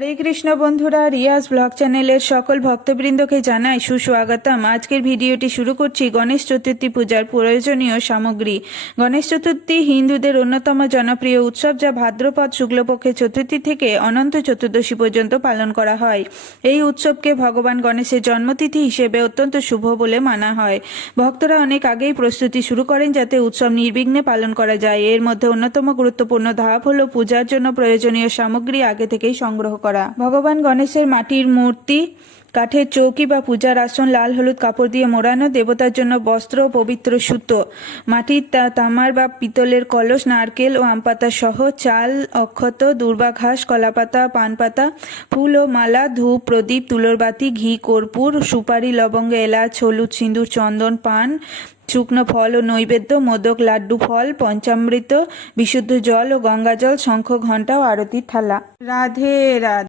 হরে কৃষ্ণ বন্ধুরা, রিয়াজ ব্লগ চ্যানেলের সকল ভক্তবৃন্দকে জানাই সুস্বাগতম। আজকের ভিডিওটি শুরু করছি গণেশ চতুর্থী পূজার প্রয়োজনীয় সামগ্রী। গণেশ চতুর্থী হিন্দুদের অন্যতম জনপ্রিয় উৎসব, যা ভাদ্রপদ শুক্লপক্ষের চতুর্থী থেকে অনন্ত চতুর্দশী পর্যন্ত পালন করা হয়। এই উৎসবকে ভগবান গণেশের জন্মতিথি হিসেবে অত্যন্ত শুভ বলে মানা হয়। ভক্তরা অনেক আগেই প্রস্তুতি শুরু করেন যাতে উৎসব নির্বিঘ্নে পালন করা যায়। এর মধ্যে অন্যতম গুরুত্বপূর্ণ ধাপ হল পূজার জন্য প্রয়োজনীয় সামগ্রী আগে থেকেই সংগ্রহ করা। ভগবান গণেশের মাটির মূর্তি, কাঠের চৌকি বা পূজার আসন লাল হলুদ কাপড় দিয়ে মোড়ানো, দেবতার জন্য বস্ত্র ও পবিত্র সুতো, মাটির তামার বা পিতলের কলস, নারকেল ও আম পাতা সহ চাল, অক্ষত, দূর্বা ঘাস, কলাপাতা, পান পাতা, ফুল ও মালা, ধূপ, প্রদীপ, তুলোর বাতি, ঘি, কর্পূর, সুপারি, লবঙ্গ, এলাচ, হলুদ, সিঁদুর, চন্দন, পান, শুকনো ফল ও নৈবেদ্য, মোদক, লাড্ডু, ফল, পঞ্চামৃত, বিশুদ্ধ জল ও গঙ্গা জল, শঙ্খ, ঘণ্টা ও আরতির থালা। রাধে রাধে।